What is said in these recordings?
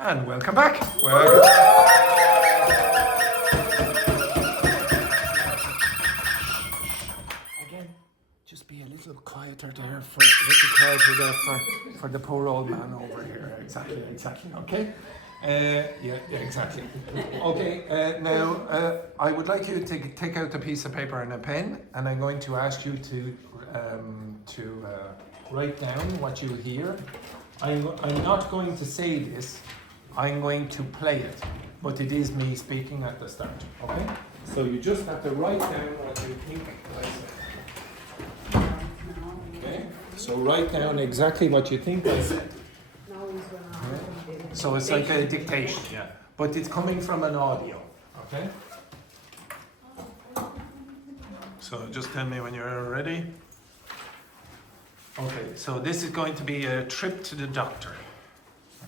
And welcome back. Welcome. Again, just be a little quieter there for the poor old man over here. Exactly. Okay. Yeah, exactly. Okay. Now, I would like you to take out a piece of paper and a pen, and I'm going to ask you to write down what you hear. I'm not going to say this. I'm going to play it, but it is me speaking at the start. Okay? So you just have to write down what you think I said. Okay? So write down exactly what you think I said. Okay? So it's like a dictation, yeah. But it's coming from an audio. Okay? So just tell me when you're ready. Okay, so this is going to be a trip to the doctor.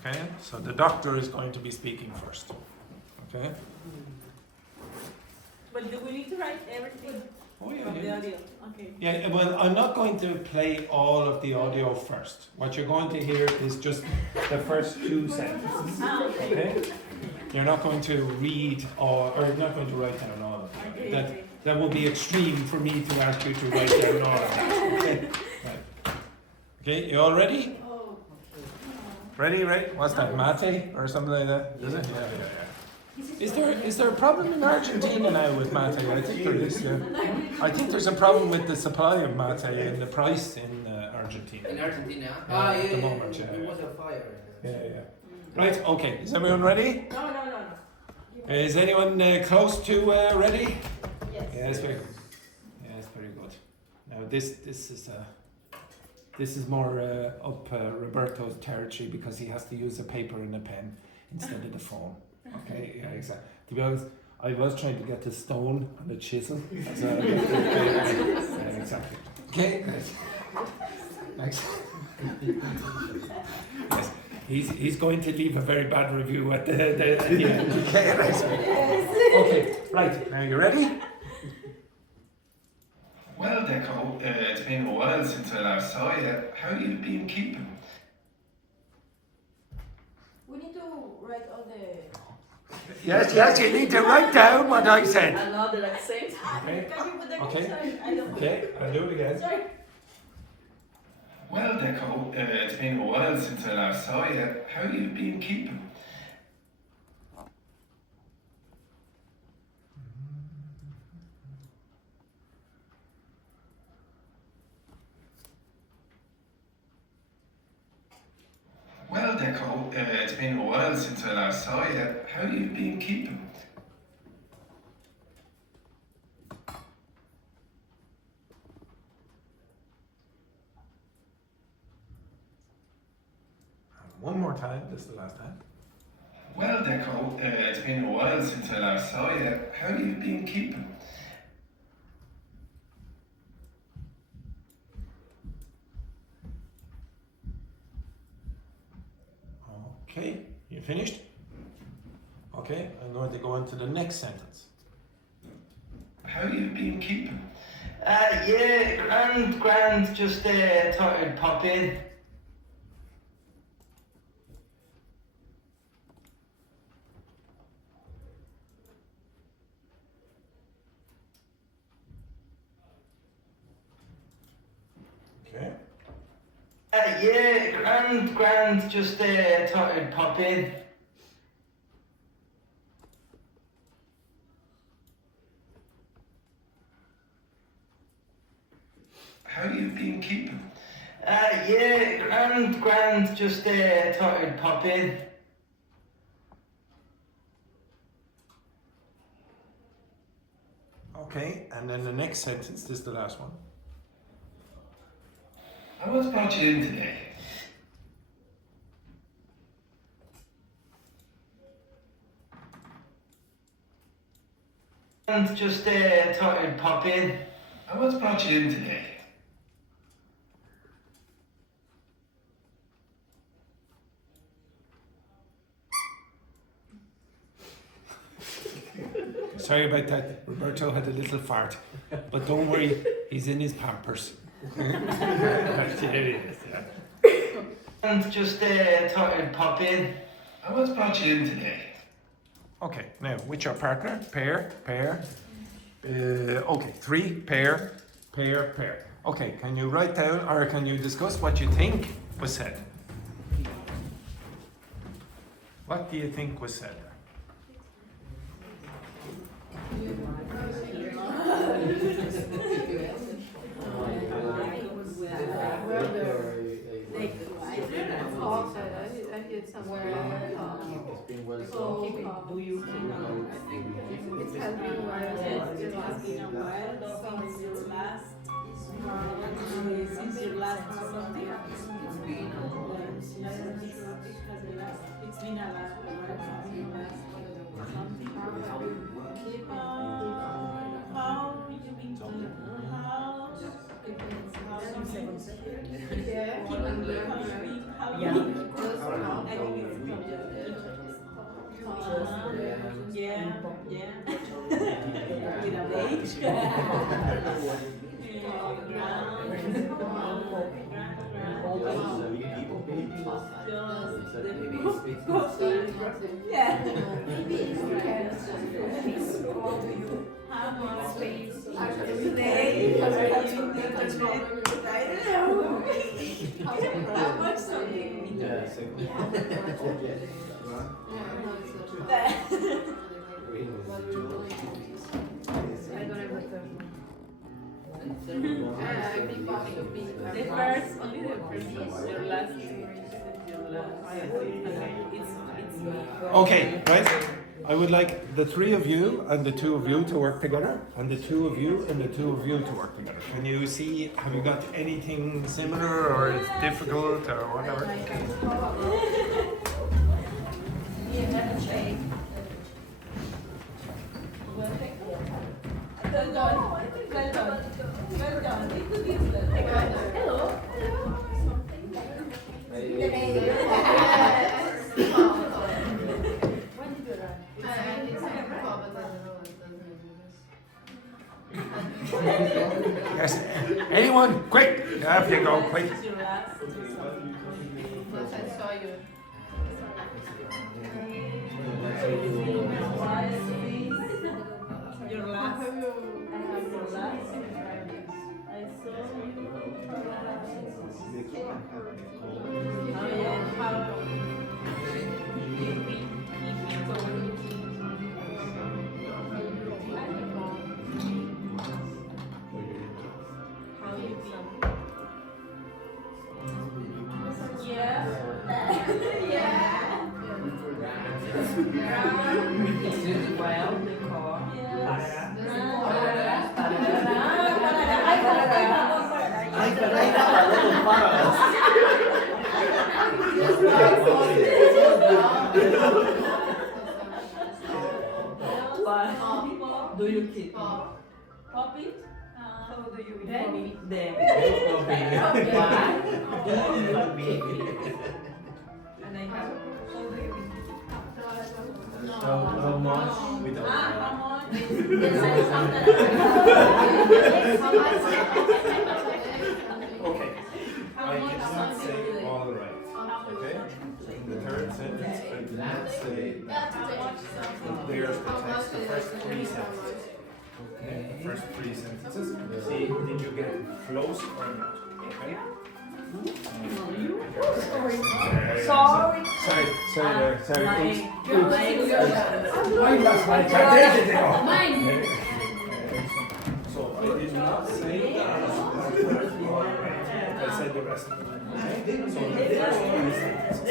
Okay, so the doctor is going to be speaking first. Okay? But do we need to write everything from the audio? Okay. Yeah, well, I'm not going to play all of the audio first. What you're going to hear is just the first 2 sentences. Okay? You're not going to read or you're not going to write down all of it. Okay. That would be extreme for me to ask you to write down all of it. Okay? Right. Okay, you all ready? Ready, right? What's that, mate or something like that? Is it? Yeah. Is there a problem in Argentina now with mate? I think there is. Yeah. I think there's a problem with the supply of mate and the price in Argentina. In Argentina? Yeah, at the moment, yeah. There was a fire. Yeah. Right. Okay. Is everyone ready? No. Is anyone close to ready? Yes. Yes, very good. Yes, very good. Now this is more up Roberto's territory because he has to use a paper and a pen instead of the phone. Okay, yeah, exactly. To be honest, I was trying to get the stone and the chisel. So, yeah, exactly. Okay, next. Yes, he's going to leave a very bad review at the end. Okay, nice. Okay, right. Now you ready? Well, Deco, it's been a while since I last saw you. How you been keeping? We need to write all the... Yes, you need to write down what I said. Another accent. Okay. Can you put the Okay. Sorry, I don't know. Okay, I'll do it again. Sorry. Well, Deco, it's been a while since I last saw you. How you been keeping? Well, Deco, it's been a while since I last saw you. How you been keeping? One more time, this is the last time. Well, Deco, it's been a while since I last saw you. How you been keeping? Okay, you finished? Okay, I'm going to go into the next sentence. How you been keeping? Yeah, grand, just thought I'd pop in. Okay. Yeah, grand, just thought I'd pop in. How you been keeping? Yeah, grand, just thought I'd pop in. Okay, and then the next sentence, this is the last one. What's brought you in today? And just thought I'd pop in. What's brought you in today? Sorry about that. Roberto had a little fart. But don't worry, he's in his Pampers. And just thought I'd pop in. And what's brought you in today? Okay, now with your partner, pair. Okay, 3, pair. Okay, can you write down or can you discuss what you think was said? What do you think was said? Do you keep on? It has been a while since your last. Since your last something. It's been a last something. How you been doing? Yeah. With a age. Yeah. How much space? How much something? The first is your last. Okay, right? I would like the 3 of you and the 2 of you to work together, and the 2 of you and the 2 of you to work together. Can you see, have you got anything similar or it's difficult or whatever? Well done. Hello. Yes. Anyone? Quick! Off you go, quick. I saw you. Your last. I have your last. I saw you. Oh yeah, how you been? Yeah. Yeah. It's doing well, the car. Do you keep pop it? How do you then? Why? And I have. How do you? How much? Without How much? Okay. I did not say all right. Okay? In the third sentence, I did not say that. There's the text, the first 3 sentences. Okay? The first 3 sentences. See, did you get close or not? Okay? Sorry. Sorry. Mine. So I did not say that. I said the rest of it. Okay? So the first 3 sentences.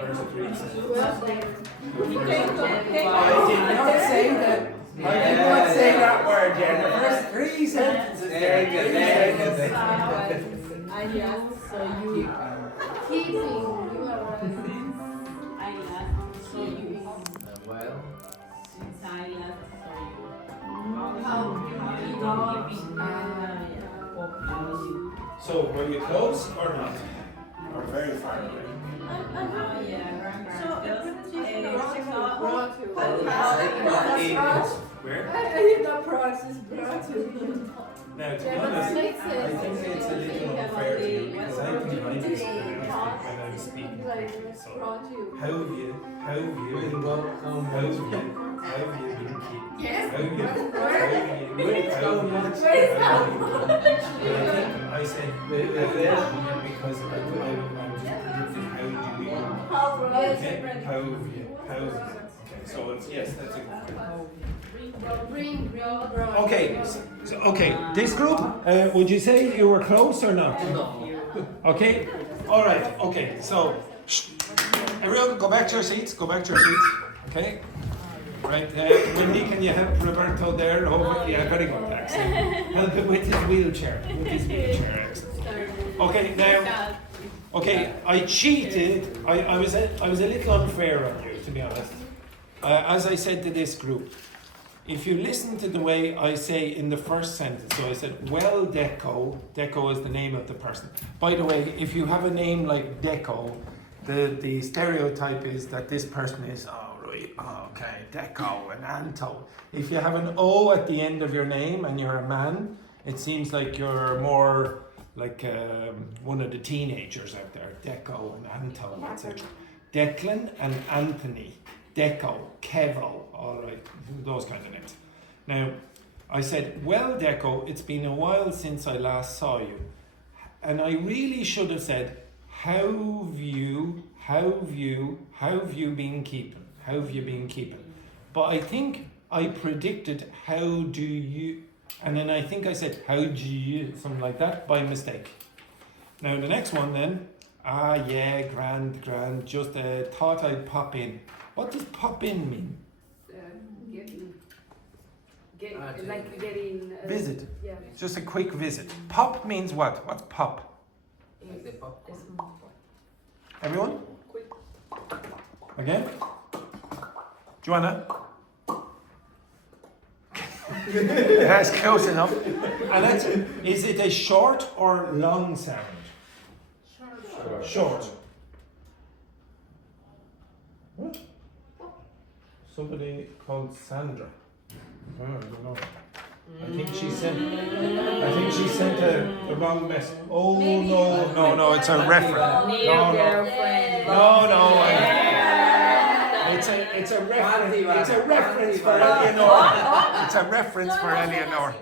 First 3 sentences. I did not say that. I did not say that word yet. The first 3 sentences. I asked, so you keeping you are I asked, so you Well, since I last saw you. How you So were you close or not? Or very far away? So the Where? I did not process brought Now, to be honest, I think it's a little unfair to you because I can write this when I was speaking. So, brought you. how have you been keeping? How have you been keeping? Yes. How have you been? I said because I'm just predicting how do you? Okay, how have you? Okay, so it's yes, that's a good point. Bring. Okay, okay. This group, would you say you were close or not? No. Okay. All right. Okay. So, everyone, go back to your seats. Go back to your seats. Okay. Right. Wendy, can you help Roberto there? Yeah, very good. Excellent. Help him with his wheelchair. Excellent. Okay. Now. Okay. I cheated. I was a little unfair on you, to be honest. As I said to this group. If you listen to the way I say in the first sentence, so I said, well, Deco is the name of the person. By the way, if you have a name like Deco, the stereotype is that this person is, Deco and Anto. If you have an O at the end of your name and you're a man, it seems like you're more like one of the teenagers out there. Deco and Anto, etc. Declan and Anthony. Deco, Kevo, all right, those kind of names. Now, I said, well, Deco, it's been a while since I last saw you. And I really should have said, how have you been keeping? How have you been keeping? But I think I predicted, how do you, and then I think I said, how do you, something like that, by mistake. Now, the next one then, yeah, grand, just thought I'd pop in. What does pop in mean? Getting. Visit. Yeah. Just a quick visit. Pop means what? What's pop? Like the popcorn. Everyone? Again? Joanna? That's close enough. And that's, is it a short or long sound? Short. What? Somebody called Sandra. Oh, I don't know. I think she sent a wrong message. Oh no, it's a reference. No. It's a reference for Eleonora. It's a reference for Eleonora.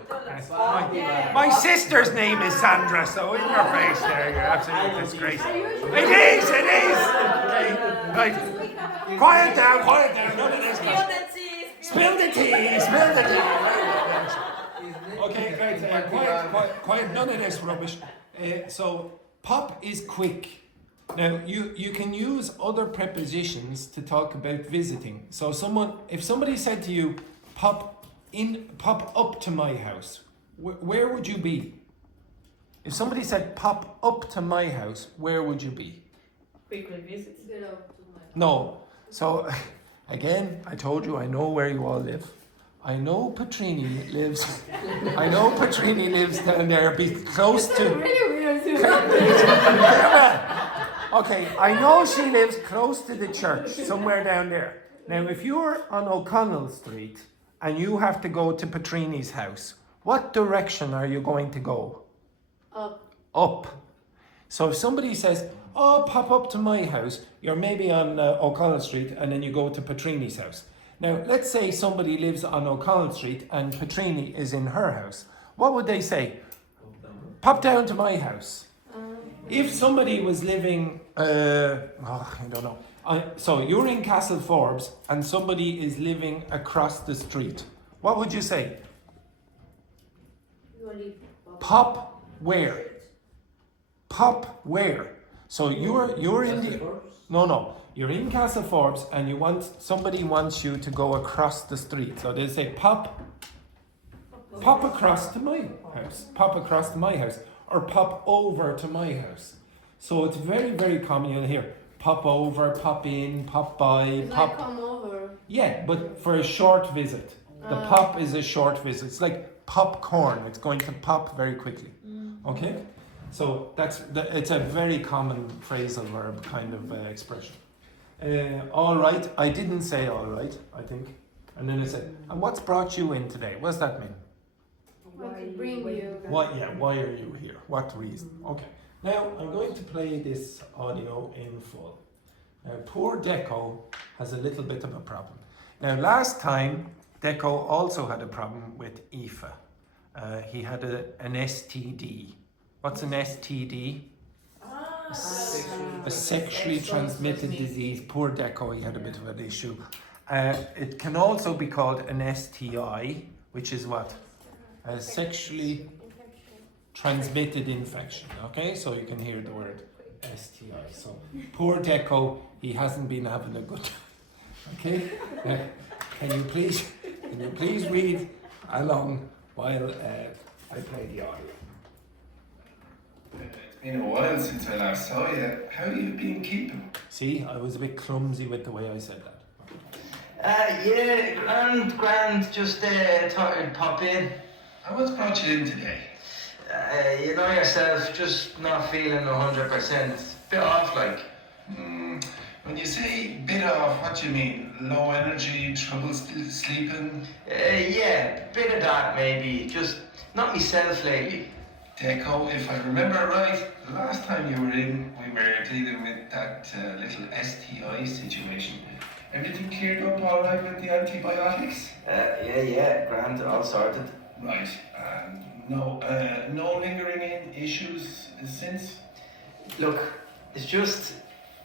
My sister's name is Sandra, so in your face there, you're absolutely disgraced. It is. Okay, right. Quiet down. None of this. Spill the tea. Okay, great. Quiet. None of this rubbish. So, pop is quick. Now, you can use other prepositions to talk about visiting. So, if somebody said to you, pop up to my house, where would you be? If somebody said, pop up to my house, where would you be? Quickly visit. No. So, again, I told you I know where you all live. I know Patrine lives down there, be close to... Okay, I know she lives close to the church, somewhere down there. Now, if you're on O'Connell Street and you have to go to Patrine's house, what direction are you going to go? Up. So if somebody says, oh, pop up to my house, you're maybe on O'Connell Street and then you go to Patrine's house. Now, let's say somebody lives on O'Connell Street and Patrine is in her house. What would they say? Pop down to my house. If somebody was living, I don't know. So you're in Castle Forbes and somebody is living across the street. What would you say? Pop where? Pop where? So you're in the... No. You're in Castle Forbes and somebody wants you to go across the street. So they say pop across to my house. Pop across to my house. Or pop over to my house. So it's very, very common. You'll hear pop over, pop in, pop by, It's pop. like come over. Yeah, but for a short visit. The pop is a short visit. It's like popcorn. It's going to pop very quickly. Okay? So it's a very common phrasal verb kind of expression. All right. I didn't say all right, I think. And then I said, and what's brought you in today? What does that mean? What to bring you? Why are you here? What reason? Okay. Now I'm going to play this audio in full. Poor Deco has a little bit of a problem. Now last time Deco also had a problem with Aoife. He had an STD. What's an STD? A sexually transmitted disease. Poor Deco, he had a bit of an issue. It can also be called an STI, which is what? A sexually transmitted infection. Okay, so you can hear the word STI. So poor Deco, he hasn't been having a good time. Okay, can you please read along while I play the audio? It's been a while since I last saw you. How have you been keeping? See, I was a bit clumsy with the way I said that. Yeah, grand, just thought I'd pop in. And what's brought you in today? You know yourself, just not feeling 100%. Bit off like. When you say bit off, what do you mean? Low energy, trouble sleeping? Yeah, bit of that maybe. Just not myself lately. Deco, if I remember right, the last time you were in, we were dealing with that little STI situation. Everything cleared up all right with the antibiotics? Yeah, grand, all sorted. Right. No lingering issues since? Look, it's just,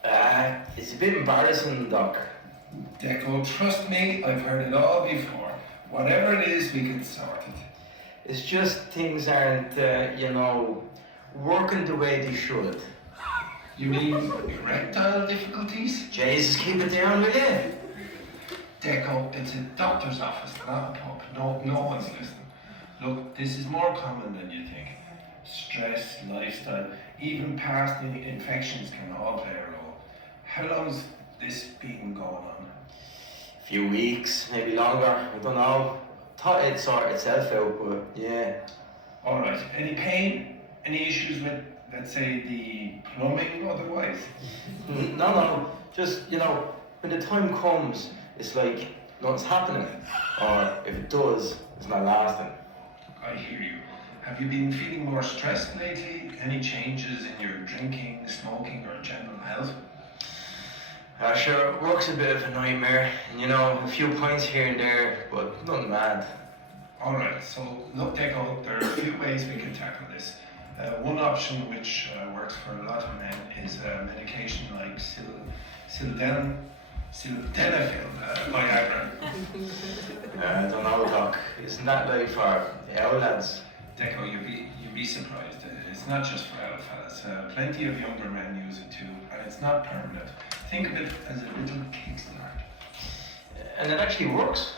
it's a bit embarrassing, Doc. Deco, trust me, I've heard it all before. Whatever it is, we can sort it. It's just things aren't, working the way they should. You mean erectile difficulties? Jesus, keep it down, will you? Deco, it's a doctor's office, not a pub. No one's listening. Look, this is more common than you think. Stress, lifestyle, even past infections can all play a role. How long's this been going on? A few weeks, maybe longer, I don't know. Thought it'd sort itself out, but yeah. Alright, any pain? Any issues with, let's say, the plumbing otherwise? No, just, when the time comes, it's like nothing's happening. Or if it does, it's not lasting. I hear you. Have you been feeling more stressed lately? Any changes in your drinking, smoking, or general health? Sure, work's a bit of a nightmare. And, a few pints here and there, but nothing mad. Alright, so look, Deco, there are a few ways we can tackle this. One option which works for a lot of men is medication like sildenafil, Viagra. I don't know, Doc. Isn't that like for the old lads? Deco, you'd be surprised. It's not just for old fellas. Plenty of younger men use it too, and it's not permanent. Think of it as a little kickstart. And it actually works.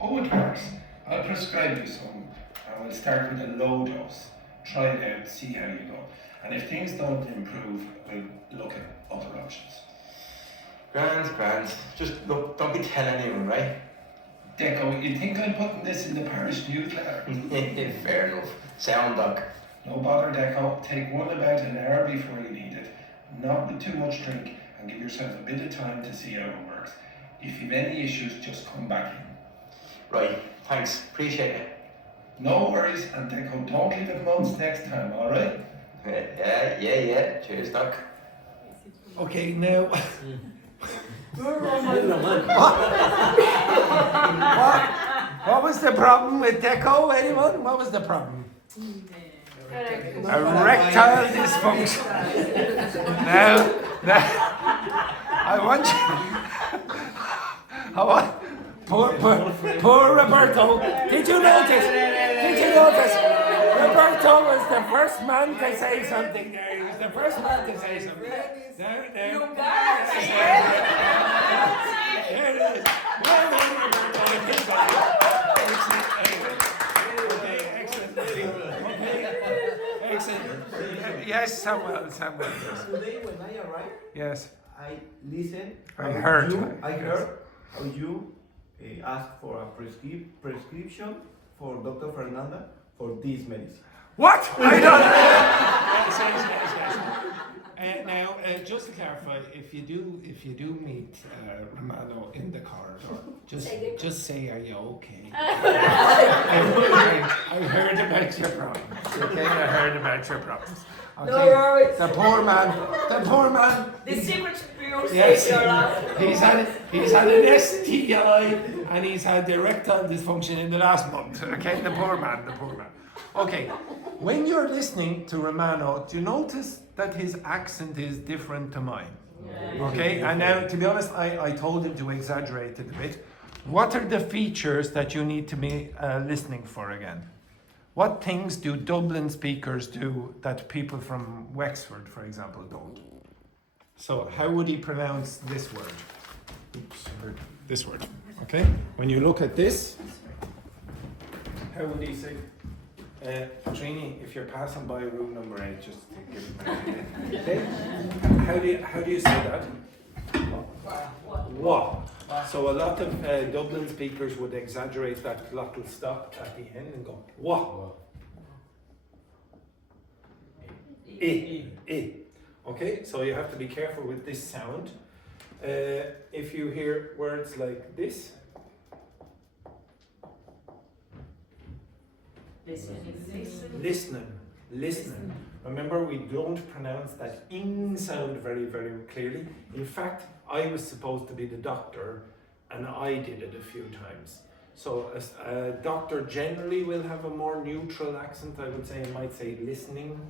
Oh, it works. I'll prescribe you some, and we'll start with a low dose. Try it out, see how you go. And if things don't improve, we'll look at other options. Grand. Just look, don't be telling anyone, right? Deco, you think I'm putting this in the parish newsletter? Fair enough. Sound, Doc. No bother, Deco. Take one about an hour before you need it. Not with too much drink, and give yourself a bit of time to see how it works. If you've any issues, just come back in. Right, thanks. Appreciate it. No worries, and Deco, don't leave it months next time, alright? Yeah. Cheers, Doc. Okay, now. What was the problem with Deco? Anyone? What was the problem? Erectile dysfunction. Now, I want poor Roberto. Did you notice? Roberto was the first man to say something there. He was the first man to say something. There it is. Well done, Roberto. Excellent. Yes, Samuel. Yes. Today when I arrived, Yes. I listened. I heard. I heard how you asked for a prescription for Dr. Fernanda for this medicine. What? I don't. Yes. Now, just to clarify, if you do meet Romano in the corridor, just say, "Are you okay?" I heard about your problems. Okay, I heard about your problems. Okay. No worries. The poor man. The secret bureau Yes, your life. he's had an STI and he's had erectile dysfunction in the last month. Okay, the poor man. Okay, when you're listening to Romano, do you notice that his accent is different to mine? Yeah. Okay, and now to be honest, I told him to exaggerate it a bit. What are the features that you need to be listening for again? What things do Dublin speakers do that people from Wexford, for example, don't? So how would he pronounce this word? Oops, or this word. Okay, when you look at this, how would he say? Patrine, if you're passing by room number 8, just give it back. Okay? How do you say that? What? So a lot of Dublin speakers would exaggerate that glottal stop at the end and go what? I. Okay, so you have to be careful with this sound. If you hear words like this, listening. Remember, we don't pronounce that ing sound very, very clearly. In fact, I was supposed to be the doctor, and I did it a few times. So a doctor generally will have a more neutral accent, I would say. It might say listening.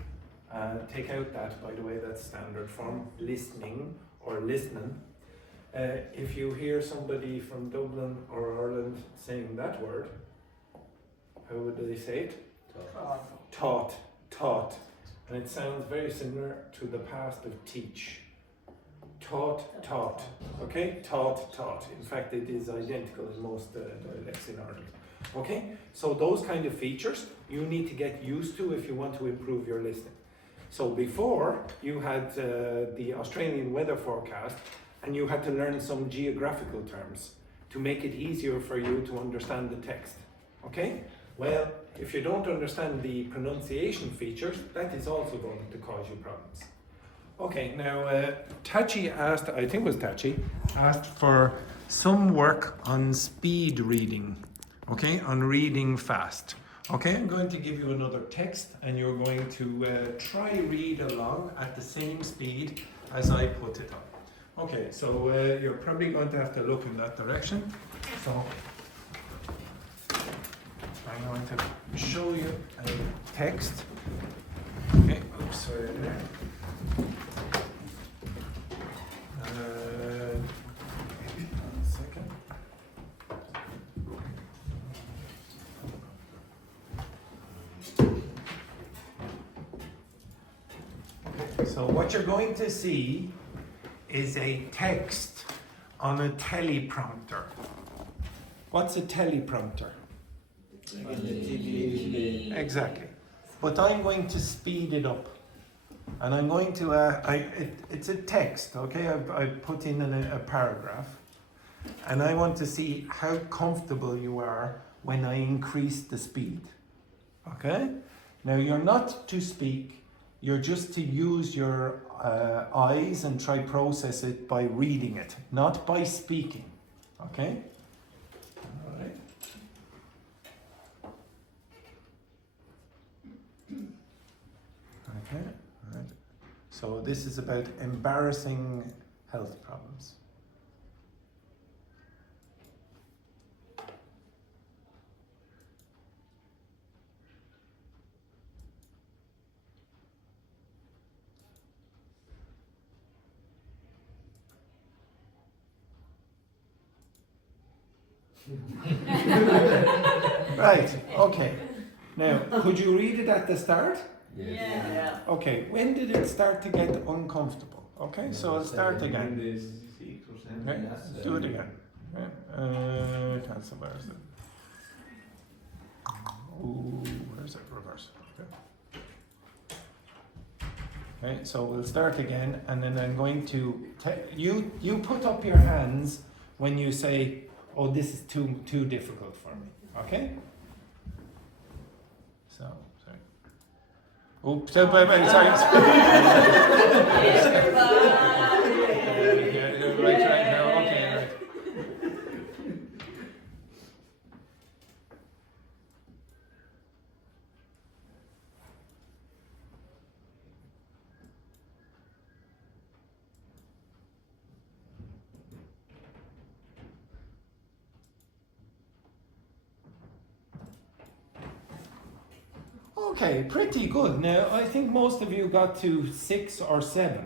Take out that, by the way, that's standard form, listening or listening. If you hear somebody from Dublin or Ireland saying that word, how would they say it? Taught. And it sounds very similar to the past of teach. Taught. Okay? Taught. In fact, it is identical in most dialects in Ireland. Okay? So those kind of features you need to get used to if you want to improve your listening. So before, you had the Australian weather forecast, and you had to learn some geographical terms to make it easier for you to understand the text. Okay? Well, if you don't understand the pronunciation features, that is also going to cause you problems. Okay, now Tachi asked, I think it was Tachi, asked for some work on speed reading, okay, on reading fast. Okay, I'm going to give you another text and you're going to try read along at the same speed as I put it on. Okay, so you're probably going to have to look in that direction. So I'm going to show you a text. Okay, oops, sorry there. One second. Okay, so what you're going to see is a text on a teleprompter. What's a teleprompter? Exactly. But I'm going to speed it up. And I'm going to, it's a text, okay? I put in a paragraph. And I want to see how comfortable you are when I increase the speed. Okay? Now you're not to speak, you're just to use your eyes and try process it by reading it, not by speaking. Okay? All right. Okay. All right. So this is about embarrassing health problems. Right, okay. Now, could you read it at the start? Yeah. Okay, when did it start to get uncomfortable? Okay, so I'll start again. Okay, do it again. Okay. Cancel, where is it? Ooh, where is it? Reverse. Okay, so we'll start again, and then I'm going to you put up your hands when you say, oh, this is too difficult for me. Okay? So, sorry. Oops, sorry. Yeah, right now. Okay, right. Okay, pretty good. Now, I think most of you got to 6 or 7.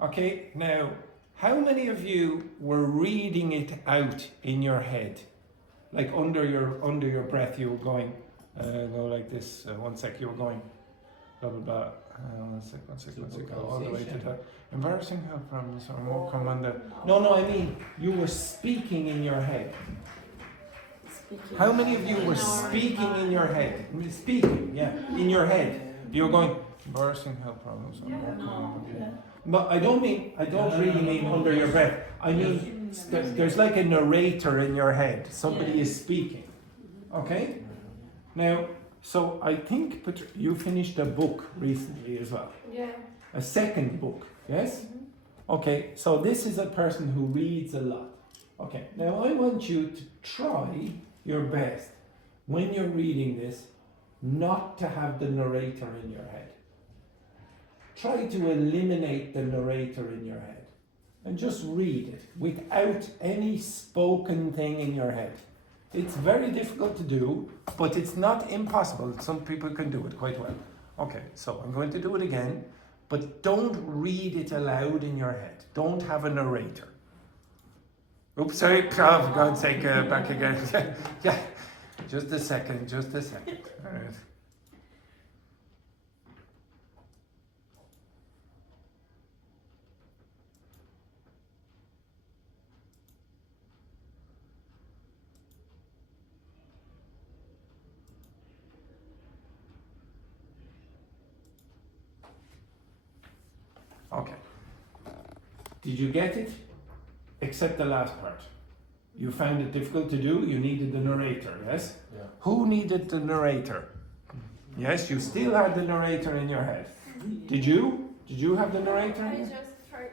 Okay, now, how many of you were reading it out in your head? Like under your breath, you were going, go like this. 1 sec, you were going, blah, blah, blah. 1 sec, all the way to the embarrassing health problems are more common than. No, I mean, you were speaking in your head. How many of you were speaking in your head? Speaking, yeah, in your head. You were going, embarrassing health problems are more common. But I don't really mean under your breath. I mean, there's like a narrator in your head. Somebody is speaking. Okay? Now, so I think you finished a book recently as well. Yeah. A second book, yes? Okay, so this is a person who reads a lot. Okay, now I want you to try your best when you're reading this not to have the narrator in your head. Try to eliminate the narrator in your head and just read it without any spoken thing in your head. It's very difficult to do, but it's not impossible. Some people can do it quite well. Okay, so I'm going to do it again, but don't read it aloud in your head. Don't have a narrator. Oops, sorry, for God's sake, back again. Yeah, just a second. All right. Okay. Did you get it? Except the last part. You found it difficult to do, you needed the narrator, yes? Yeah. Who needed the narrator? Yes, you still had the narrator in your head. Did you? Did you have the narrator? I just tried,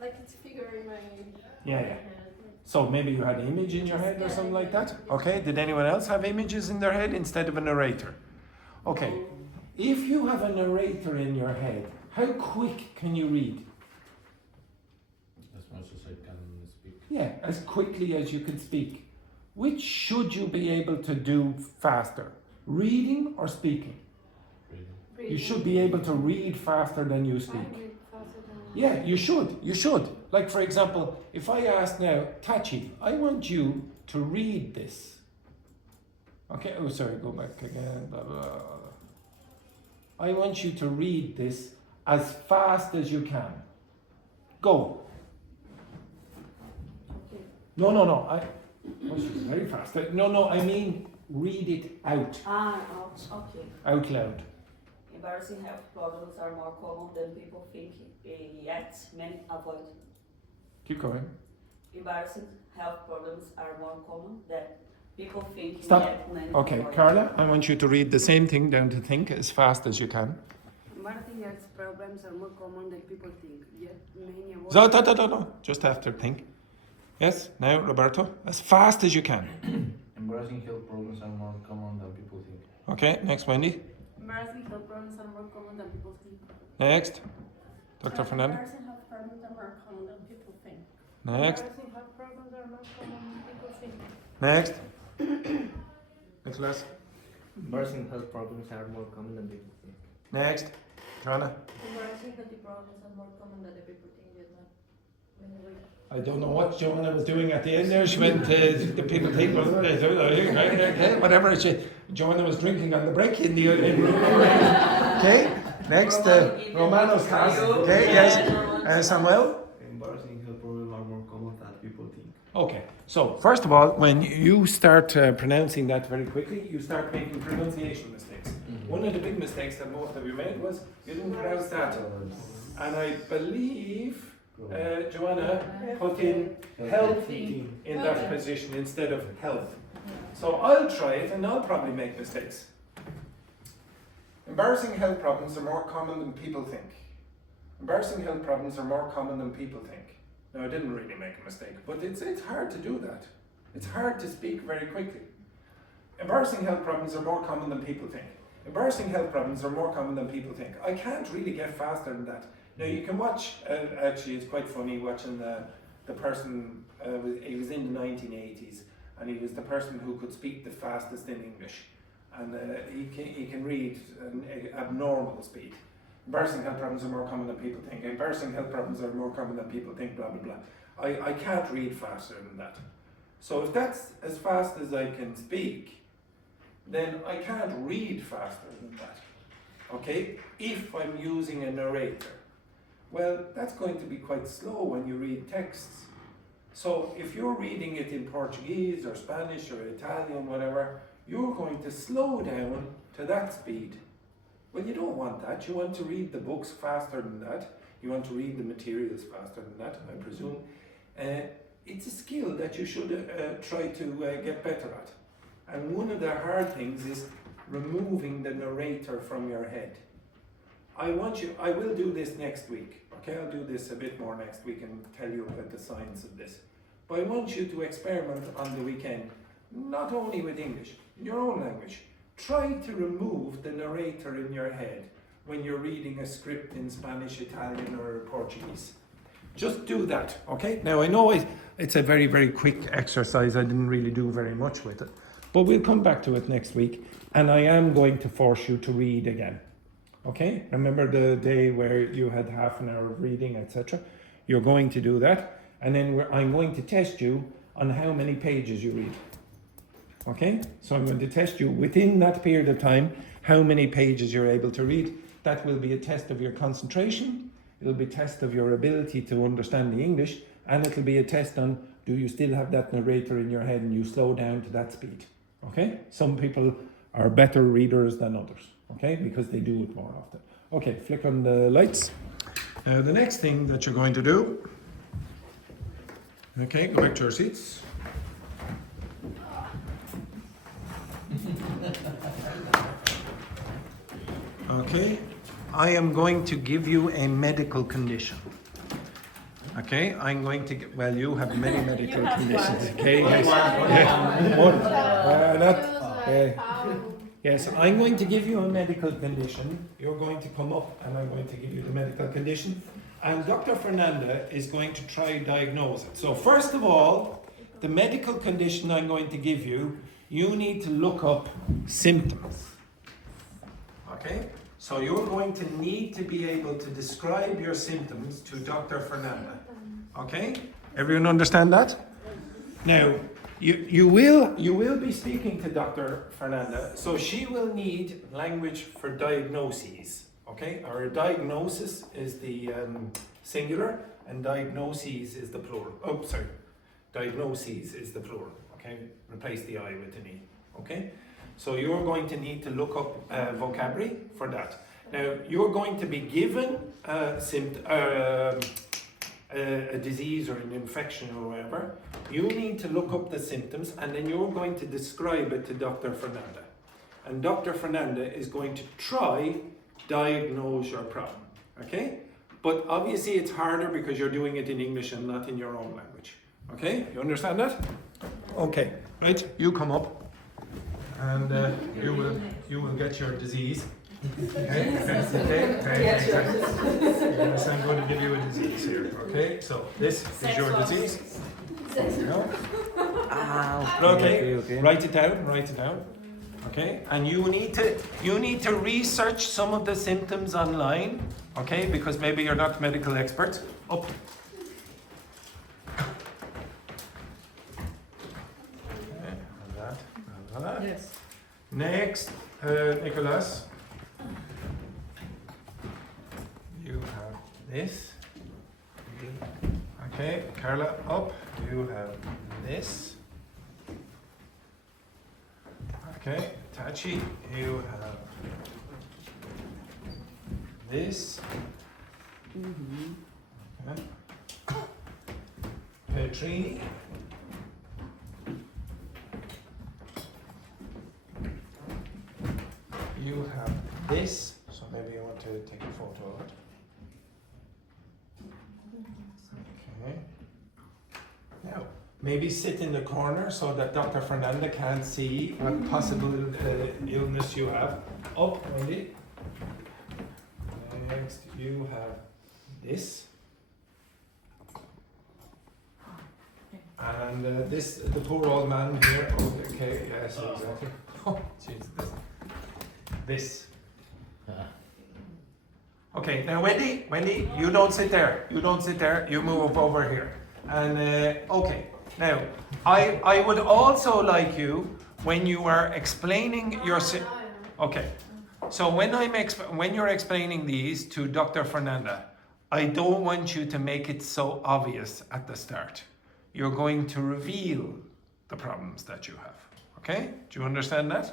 like it's a figure in my Yeah. So maybe you had an image in your head or something like that? Okay, did anyone else have images in their head instead of a narrator? Okay, if you have a narrator in your head, how quick can you read? As much as I can speak. Yeah, as quickly as you can speak. Which should you be able to do faster? Reading or speaking? Reading. You should be able to read faster than you speak. Yeah, you should. Like for example, if I ask now, Tachi, I want you to read this. Okay, oh sorry, go back again, blah, blah, blah. I want you to read this as fast as you can. Go. No, she's very fast. No, I mean read it out. Okay. Out loud. Embarrassing health problems are more common than people think, yet many avoid. Keep going. Embarrassing health problems are more common than people think, Stop. yet many Okay, avoid. Carla, I want you to read the same thing down to think as fast as you can. Embarrassing health problems are more common than people think, yet many avoid. No. Just after think. Yes, now Roberto, as fast as you can. Embarrassing health problems are more common than people think. Okay, next Wendy. Embarrassing health problems are more common than people think. Next, Dr. Fernanda. Embarrassing health problems are more common than people think. Next, Embarrassing health problems are more common than people think. next. Nicholas. Embarrassing health problems are more common than people think. Next, Joanna. Embarrassing health problems are more common than the people think, yet many avoid. I don't know what Joanna was doing at the end there. She went, the people think, whatever. Joanna was drinking on the break in the Okay, next, Romano's class. Okay, yes. Samuel? Embarrassing health problems are more common than people think. Okay, so first of all, when you start pronouncing that very quickly, you start making pronunciation mistakes. One of the big mistakes that most of you made was you didn't pronounce that. And I believe Joanna put in healthy in that position instead of health. So I'll try it and I'll probably make mistakes. Embarrassing health problems are more common than people think. Embarrassing health problems are more common than people think. Now, I didn't really make a mistake, but it's hard to do that. It's hard to speak very quickly. Embarrassing health problems are more common than people think. Embarrassing health problems are more common than people think. I can't really get faster than that. Now, you can watch, actually it's quite funny watching the person, he was in the 1980s, and he was the person who could speak the fastest in English. And he can read an abnormal speed. Embarrassing health problems are more common than people think. Embarrassing health problems are more common than people think, blah, blah, blah. I can't read faster than that. So if that's as fast as I can speak, then I can't read faster than that. Okay? If I'm using a narrator. Well, that's going to be quite slow when you read texts. So if you're reading it in Portuguese or Spanish or Italian, whatever, you're going to slow down to that speed. Well, you don't want that. You want to read the books faster than that. You want to read the materials faster than that, I presume. It's a skill that you should try to get better at. And one of the hard things is removing the narrator from your head. I will do this next week. Okay, I'll do this a bit more next week and tell you about the science of this. But I want you to experiment on the weekend, not only with English, in your own language. Try to remove the narrator in your head when you're reading a script in Spanish, Italian, or Portuguese. Just do that, okay? Now, I know it's a very, very quick exercise. I didn't really do very much with it. But we'll come back to it next week, and I am going to force you to read again. Okay? Remember the day where you had half an hour of reading, etc.? You're going to do that, and then I'm going to test you on how many pages you read. Okay? So I'm going to test you within that period of time how many pages you're able to read. That will be a test of your concentration. It'll be a test of your ability to understand the English, and it'll be a test on do you still have that narrator in your head and you slow down to that speed. Okay? Some people are better readers than others, okay? Because they do it more often. Okay, flick on the lights. Now the next thing that you're going to do, okay, go back to your seats. Okay, I am going to give you a medical condition. Okay, I'm going to get, well, you have many medical conditions. Okay, yes. Yes, I'm going to give you a medical condition. You're going to come up and I'm going to give you the medical condition. And Dr. Fernanda is going to try diagnose it. So first of all, the medical condition I'm going to give you, you need to look up symptoms. Okay? So you're going to need to be able to describe your symptoms to Dr. Fernanda. Okay? Everyone understand that? Now, you will be speaking to Dr. Fernanda, so she will need language for diagnoses. Okay? Or diagnosis is the singular and diagnoses is the plural. Oh, sorry. Diagnoses is the plural. Okay? Replace the I with an E. Okay? So you're going to need to look up vocabulary for that. Now, you're going to be given a disease or an infection or whatever. You need to look up the symptoms and then you're going to describe it to Dr. Fernanda. And Dr. Fernanda is going to try diagnose your problem. Okay? But obviously it's harder because you're doing it in English and not in your own language. Okay? You understand that? Okay. Right? You come up. And you will get your disease. Okay? Yes, I'm going to give you a disease here. Okay? So this is your disease. No? Okay. Write it down. Okay? And you need to research some of the symptoms online. Okay? Because maybe you're not medical experts. Up. Yes. Next, Nicholas, you have this. Okay, Carla, up. You have this. Okay, Tachi, you have this. Okay. Patrine. You have this. maybe sit in the corner so that Dr. Fernanda can't see what possible illness you have. Up, Wendy. Next, you have this. And this, the poor old man here. Oh, okay, yes, exactly. Oh, jeez, this. Okay, now Wendy, you don't sit there. You don't sit there. You move over here. And okay, now I would also like you when you are explaining your. Okay, so when you're explaining these to Dr. Fernanda, I don't want you to make it so obvious at the start. You're going to reveal the problems that you have. Okay? Do you understand that?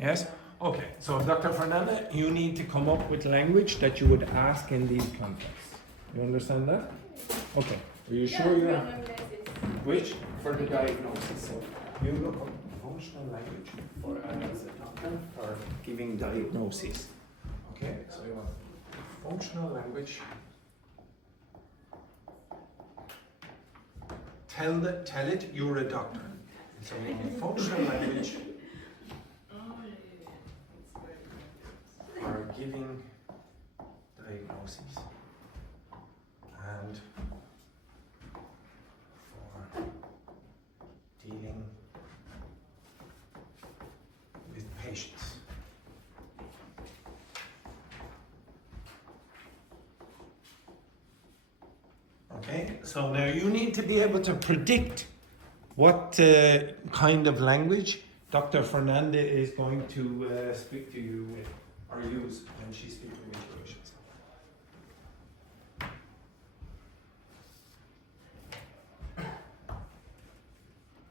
Yes? Okay, so Dr. Fernanda, you need to come up with language that you would ask in these contexts. You understand that? Okay. Are you sure you're... Which? For the diagnosis. So you look up functional language for as a doctor for giving diagnoses. Okay, so you want functional language. Tell it you're a doctor. So you need functional language for giving diagnoses and for dealing with patients. Okay, so now you need to be able to predict what kind of language Dr. Fernanda is going to speak to you with or use when she's speaking with you, I should say.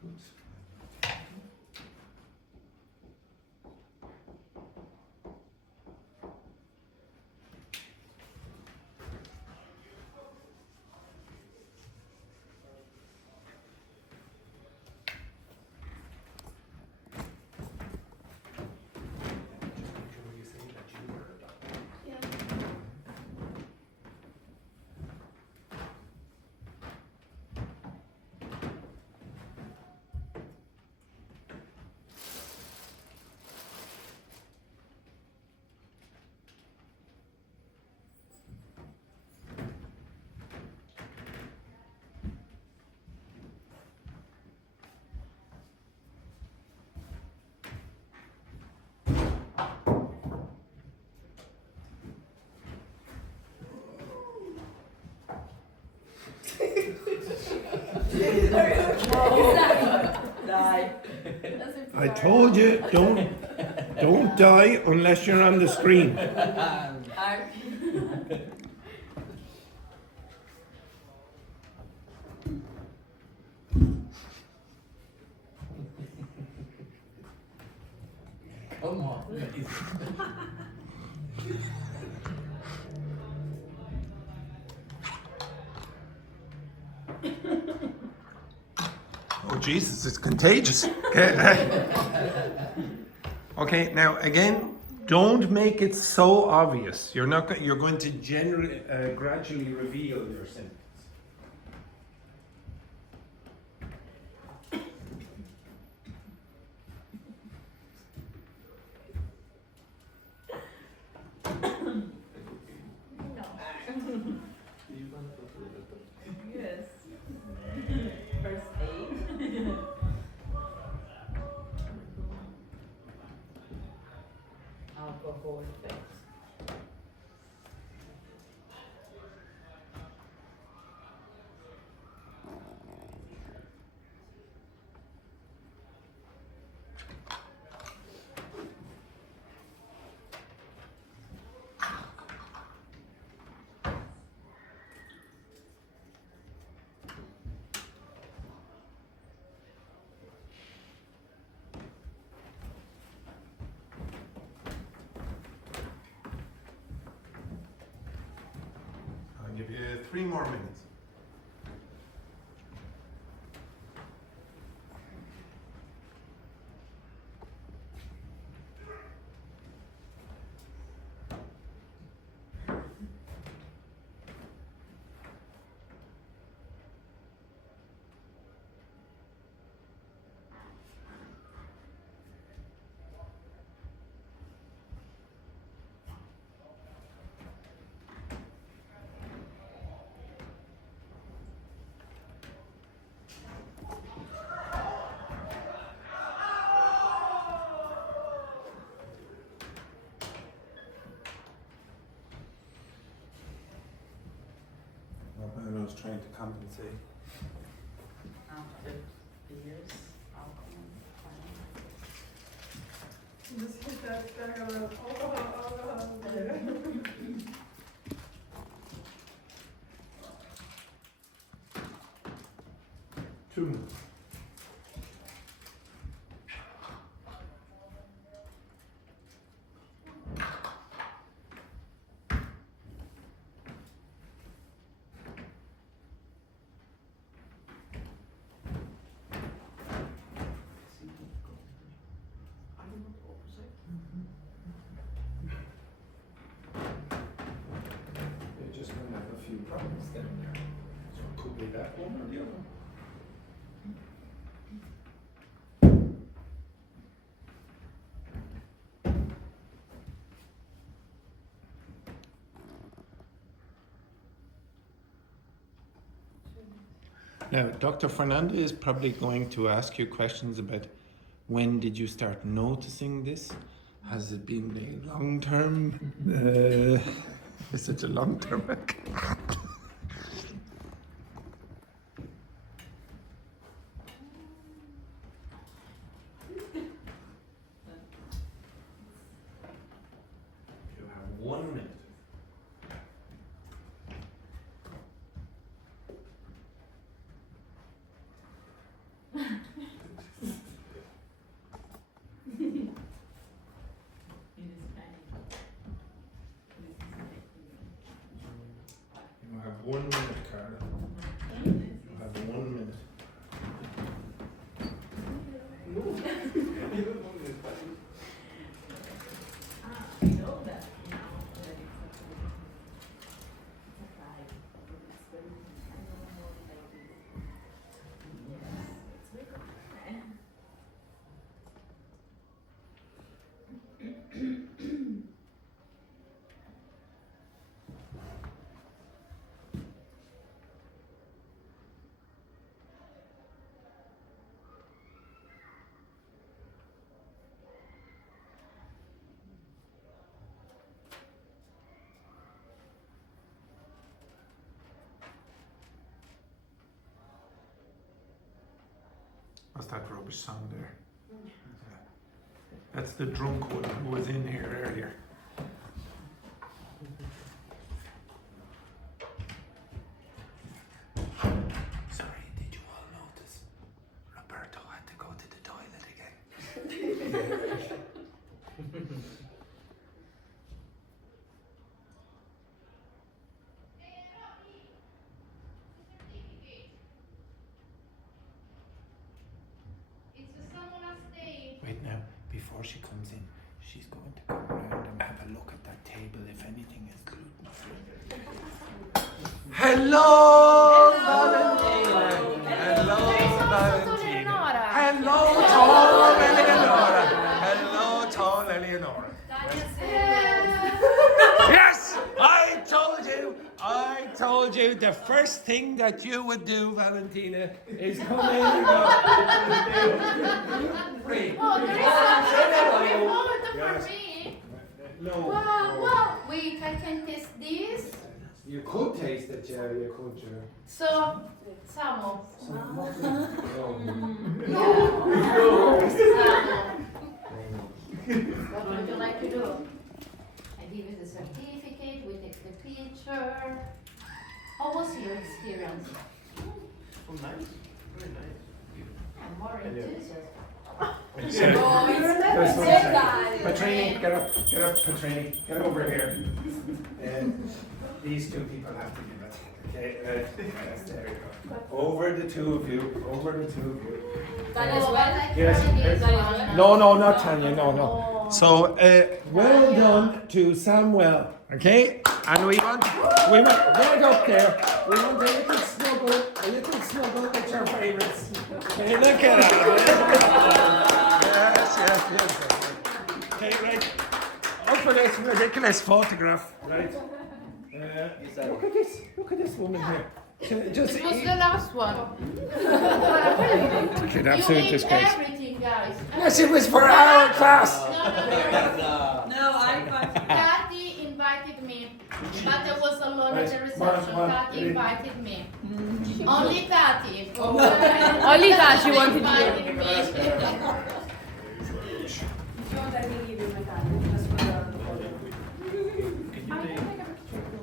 Oops. I told you, don't die unless you're on the screen. Come on. Oh Jesus, it's contagious. Okay. Okay, now again, don't make it so obvious. You're going to gradually reveal your symptoms. Yes. First aid. Alcohol effects. I'll give you 3 more minutes. was trying to compensate. After beers, alcohol, Just hit that guy around. Two minutes. They're just going to have a few problems down there. So it could be that one or the other. Now, Dr. Fernanda is probably going to ask you questions about when did you start noticing this? Has it been a long term? Is it a long term? You have 1 minute. You have 1 minute, Carla. You have 1 minute. I know that now that it's a vibe. It's very, I know more like this. Yes, it's very good. What's that rubbish song there? That's the drunk one who was in here earlier. Sorry, did you all notice? Roberto had to go to the toilet again. Wait now, before she comes in, she's going to come around and have a look at that table if anything is gluten free. Hello, Valentina. Hello, Valentina. Hello, tall Eleonora. Hello, tall Eleonora. Yes, I told you the first thing that you would do, Valentina, is come in and go. Free. Oh, there is something more for me. No. Well, wait, I can taste this. You could taste it, yeah, you could, yeah. So, Samo. No. What would you like to do? I give you the certificate, we take the picture. How was your experience? Oh, nice. Very nice. I'm more enthusiastic. That's what I'm saying. Patrine, get up, Patrine, get over here. These two people have to give it. Okay, yes, there you go. Over the two of you. That is what Yes. No, not Tanya, no. So, well done to Samuel, okay? And we want right up there, we want a little snuggle with your favourites. Okay, look at that. Yes. Okay, right. Up for this ridiculous photograph, right? Look at this woman here. Just It was the last one. an You absolute ate disgrace. everything, guys. Yes, it was for our class. No, I Kathy invited me, but there was a lot at the Right, reception. Mark, Kathy invited me. Only Tati. Only Tati wanted to hear. If you want, I can give you my card. Just for the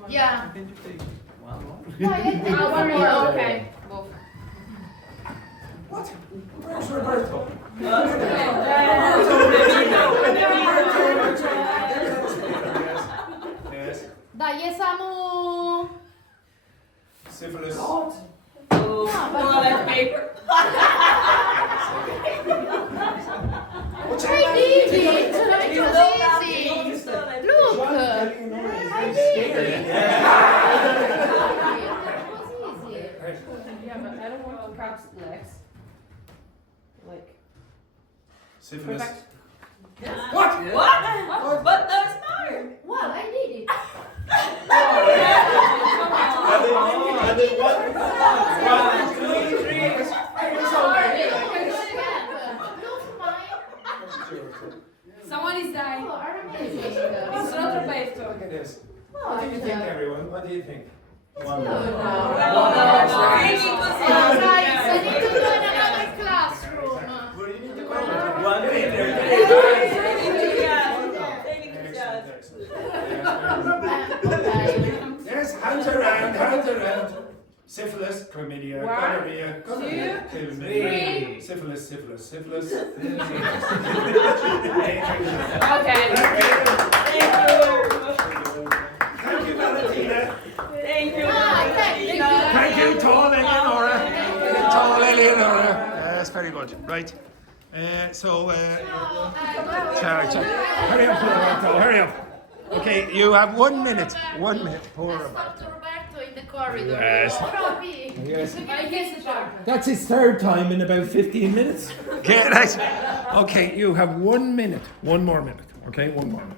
Yeah. Can you take one more? Yeah, I take One more, okay. What? Where's Roberto? Yes. Dai, jesamo. Syphilis. toilet paper. I did it. It was easy. Look. Eleonora is very scary. That was easy. Yeah, but I don't want to cross legs. Like. Syphilis. Perfect. What? But there's no. Well, I did it. And then one, two, three. Look, mine. Someone is dying. You are amazing. It's not Roberto. Look at this. Oh, What do you think, everyone? What do you think? It's One good more. now. Really Oh, guys, I need to do in another classroom. One minute. Okay. Yes, hands around, hands around. Syphilis, chlamydia, One, gonorrhea, gonorrhea, chlamydia, syphilis, syphilis, syphilis. Okay. Thank you, Valentina. Thank you. Thank you, tall Eleonora. Tall Eleonora. That's very good. Right. Sorry. Hurry up, Roberto. Hurry up. Okay, you have 1 minute. 1 minute. Poor I Roberto. stopped Roberto in the corridor. Yes. Probably. Yes. I guess the shark. That's his third time in about 15 minutes. Okay, nice. Okay, you have 1 minute. 1 more minute. Okay, 1 more minute.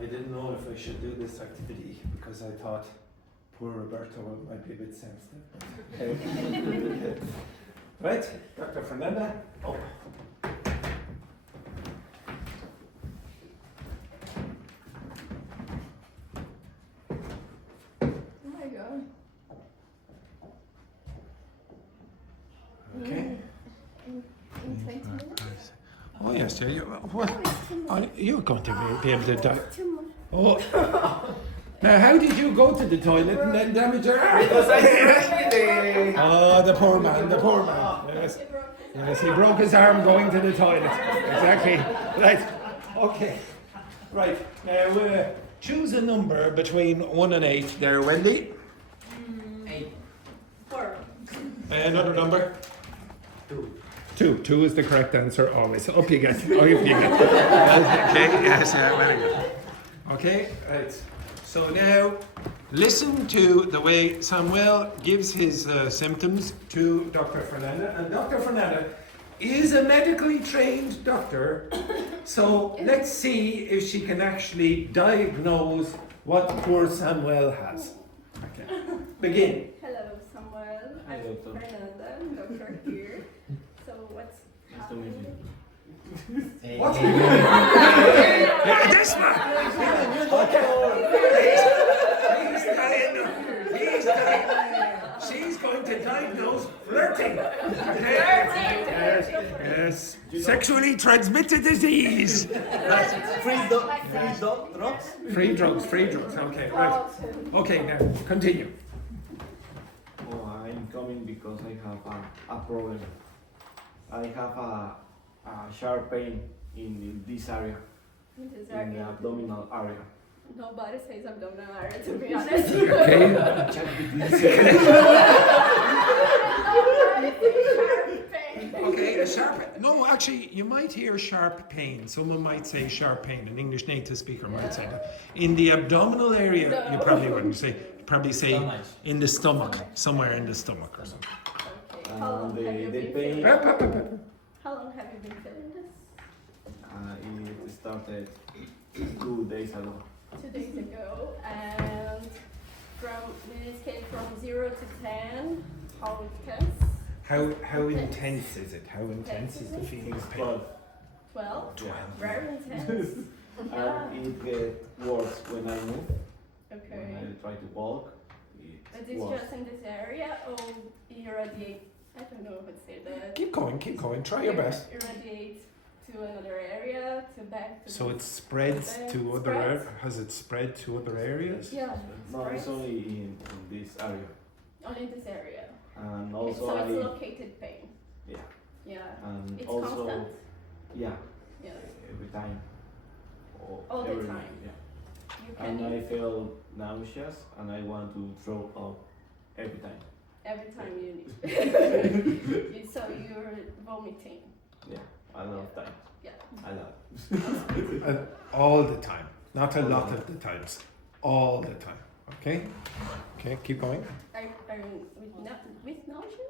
I didn't know if I should do this activity because I thought poor Roberto might be a bit sensitive. Okay. Right, Dr. Fernanda. Oh. Oh my god. Okay. In 20 minutes? Oh yes, yeah, you're going to be able to die. Oh. Now, how did you go to the toilet and then damage your arm? Because I scratched the... Oh, the poor man, the poor man. Yes. Yes, he broke his arm going to the toilet. Exactly. Right. Okay. Right. Now, choose a number between 1 and 8 there, Wendy. 4. Another number? 2. 2. 2 is the correct answer always. Up you get. Up you get. Okay, yes, yeah, very good. Okay, right. So now, listen to the way Samuel gives his symptoms to Dr. Fernanda. And Dr. Fernanda is a medically trained doctor. So let's see if she can actually diagnose what poor Samuel has. Okay, begin. Hello, Samuel. I'm Hello, Tom. Fernanda, I'm doctor here. So what's Nice to meet you. What? This man! He's dying. She's going to diagnose flirting. Yes. Sexually transmitted disease. Free drugs? Free drugs. Okay, right. Okay, now continue. Oh, I'm coming because I have a problem. I have a sharp pain in this area, in this in the area? abdominal area. Nobody says abdominal area, to be honest. Okay. Check with this. Sharp pain. Okay, a sharp. No, actually, you might hear sharp pain. Someone might say sharp pain. An English native speaker might say that. In the abdominal area, you probably wouldn't say. Probably say in the stomach, somewhere in the stomach or something. Okay. How long have you the been pain, feeling? How long have you been feeling this? it started 2 days ago. 2 days ago, and in this case from 0 to 10, how intense? How intense is it? How intense is the feeling of pain? 12. 12? Yeah. Very intense. And it gets worse when I move. Okay. When I try to walk, But it's it's worse. just in this area, or irradiate? I don't know how to say that. Keep going. Try your best. Irradiate to another area, to back to So the- it spreads to other Spreads? areas. Has it spread to other areas? Yeah. No, it's spreads. only in this area. Only in this area. And Okay, also so it's I, located pain. yeah, Yeah. and It's also, constant? yeah, Yeah. every time. All the every time. night, yeah. You can And I eat feel nauseous and I want to throw up every time. every time you need. So you're vomiting. Yeah, a lot of times. Yeah. A lot. All the time. Not a lot of the times. All the time. Okay? Okay, keep going. Are you with nausea?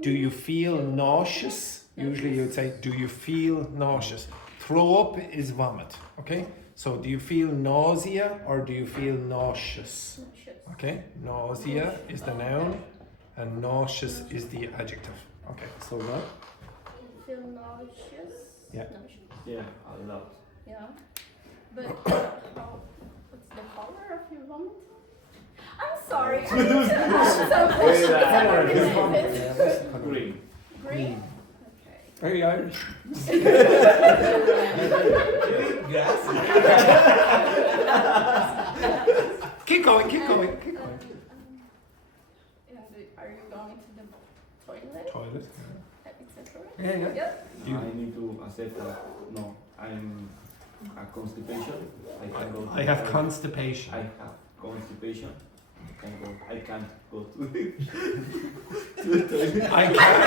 Do you feel nauseous? Usually you'd say, do you feel nauseous? Throw up is vomit. Okay? So do you feel nausea or do you feel nauseous? Nauseous. Okay? Nausea is the noun and nauseous is the adjective. Okay, so what? You feel nauseous? Yeah. Nauseous. Yeah, a lot. Yeah. But what's the color of your vomit? I'm sorry. I need to ask some questions. Green. Green? Okay. Very Irish. Keep going. And are you going to the toilet? Toilet. Is that correct? Yeah. Yep. I need to accept that. No, I'm a constipation. I have constipation. I have constipation. I can't go to the toilet. I can't.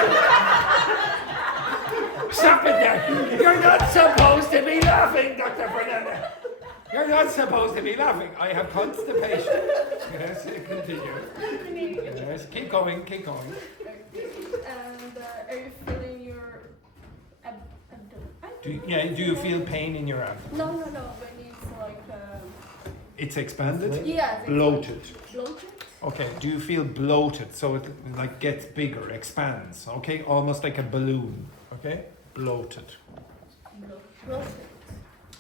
Stop it there! You're not supposed to be laughing, Dr. Fernanda. You're not supposed to be laughing. I have constipation. Yes, continue. Yes, keep going. Okay. And are you feeling your abdomen? Do you feel pain in your abdomen? No. When it's like. It's expanded? Yeah. Bloated. Bloated? Okay, do you feel bloated? So it like gets bigger, expands, okay? Almost like a balloon, okay? Bloated. Bloated.